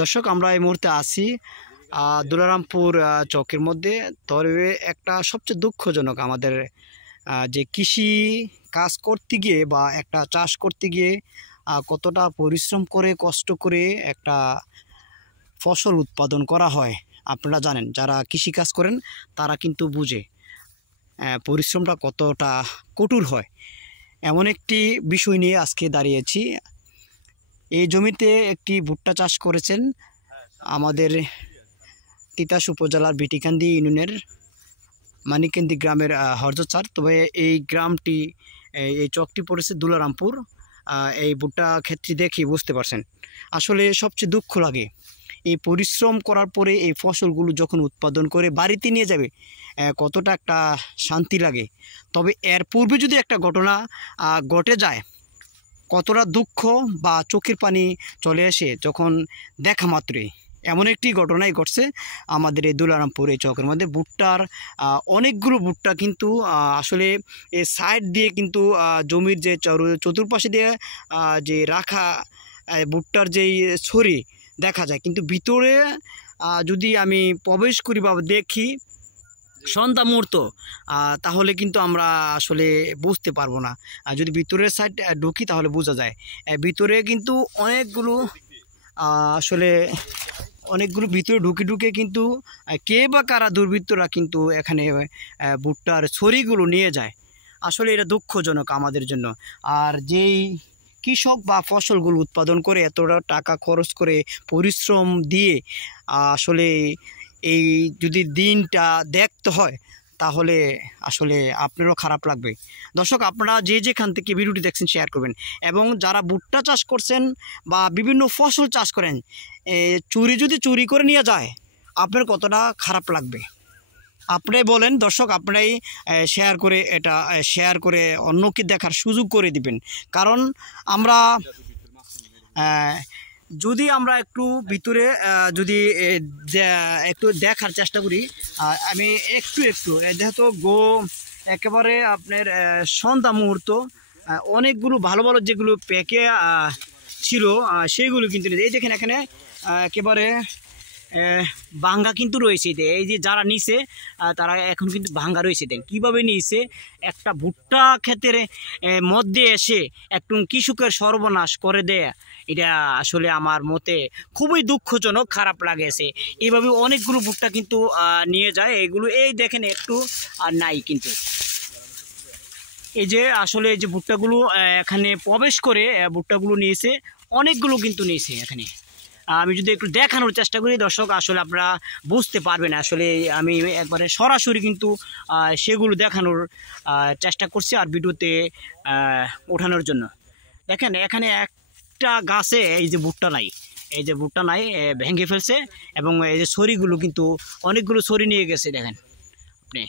দর্শক আমরা এই মুহূর্তে আছি দুলারামপুর চকের মধ্যে। তবে একটা সবচেয়ে দুঃখজনক আমাদের যে কৃষি কাজ করতে গিয়ে বা একটা চাষ করতে গিয়ে কতটা পরিশ্রম করে কষ্ট করে একটা ফসল উৎপাদন করা হয় আপনারা জানেন। যারা কৃষি কাজ করেন তারা কিন্তু বুঝে পরিশ্রমটা কতটা কঠোর হয়। এমন একটি বিষয় নিয়ে আজকে দাঁড়িয়েছি। এই জমিতে একটি ভুট্টা চাষ করেছেন আমাদের তিতাস উপজেলার বিটিকান্দি ইউনিয়নের মানিকান্দি গ্রামের হরজত স্যার। তবে এই গ্রামটি এই চকটি পড়েছে দুলারামপুর। এই ভুট্টা ক্ষেত্রে দেখি বুঝতে পারছেন আসলে সবচেয়ে দুঃখ লাগে এই পরিশ্রম করার পরে এই ফসলগুলো যখন উৎপাদন করে বাড়িতে নিয়ে যাবে কতটা একটা শান্তি লাগে। তবে এর পূর্বে যদি একটা ঘটনা ঘটে যায় কতটা দুঃখ বা চোখের পানি চলে আসে যখন দেখা মাত্রই। এমন একটি ঘটনাই ঘটছে আমাদের এই দুলারামপুর এই চকের মধ্যে। ভুট্টার অনেকগুলো ভুট্টা কিন্তু আসলে এই সাইড দিয়ে কিন্তু জমির যে চতুর্পাশে দিয়ে যে রাখা ভুট্টার যেই ছড়ি দেখা যায়, কিন্তু ভিতরে যদি আমি প্রবেশ করি বা দেখি সন্ধ্যা মুহূর্ত তাহলে কিন্তু আমরা আসলে বুঝতে পারবো না। যদি ভিতরের সাইড ঢুকি তাহলে বোঝা যায় ভিতরে কিন্তু অনেকগুলো আসলে ভিতরে ঢুকে কিন্তু কে বা কারা দুর্বৃত্তরা কিন্তু এখানে ভুট্টার ছড়িগুলো নিয়ে যায়। আসলে এটা দুঃখজনক আমাদের জন্য। আর যেই কৃষক বা ফসলগুলো উৎপাদন করে এতটা টাকা খরচ করে পরিশ্রম দিয়ে আসলে এই যদি দিনটা দেখতে হয় তাহলে আসলে আপনারও খারাপ লাগবে। দর্শক আপনারা যে যেখান থেকে ভিডিওটি দেখছেন শেয়ার করবেন, এবং যারা ভুট্টা চাষ করছেন বা বিভিন্ন ফসল চাষ করেন যদি চুরি করে নিয়ে যায় আপনার কতটা খারাপ লাগবে আপনি বলেন। দর্শক আপনারাই শেয়ার করে অন্যকে দেখার সুযোগ করে দিবেন। কারণ আমরা যদি আমরা একটু ভিতরে যদি একটু দেখার চেষ্টা করি, আমি একটু যেহেতু একেবারে আপনার সন্ধ্যা মুহূর্ত অনেকগুলো ভালো ভালো যেগুলো প্যাকে ছিল সেইগুলো কিন্তু এই দেখেন এখানে একেবারে ভাঙ্গা কিন্তু রয়েছে। এই যে যারা নিছে তারা এখন কিন্তু ভাঙ্গা রয়েছে। দেন কীভাবে নিয়েছে একটা ভুট্টা ক্ষেতের মধ্যে এসে একটু কৃষকের সর্বনাশ করে দেয়, এটা আসলে আমার মতে খুবই দুঃখজনক, খারাপ লাগেছে। এইভাবে অনেকগুলো ভুট্টা কিন্তু নিয়ে যায়। এইগুলো এই দেখেন একটু নাই, কিন্তু এই যে আসলে এই যে ভুট্টাগুলো এখানে প্রবেশ করে ভুট্টাগুলো নিয়েছে অনেকগুলো কিন্তু নিয়েছে। এখানে আমি যদি একটু দেখানোর চেষ্টা করি দর্শক আসলে আপনারা বুঝতে পারবেন। আসলে আমি একবারে সরাসরি কিন্তু সেগুলো দেখানোর চেষ্টা করছি আর ভিডিওতে ওঠানোর জন্য। দেখেন এখানে একটা গাছে এই যে ভুট্টা নাই ভেঙে ফেলছে, এবং এই যে ছড়িগুলো কিন্তু অনেকগুলো ছড়ি নিয়ে গেছে। দেখেন আপনি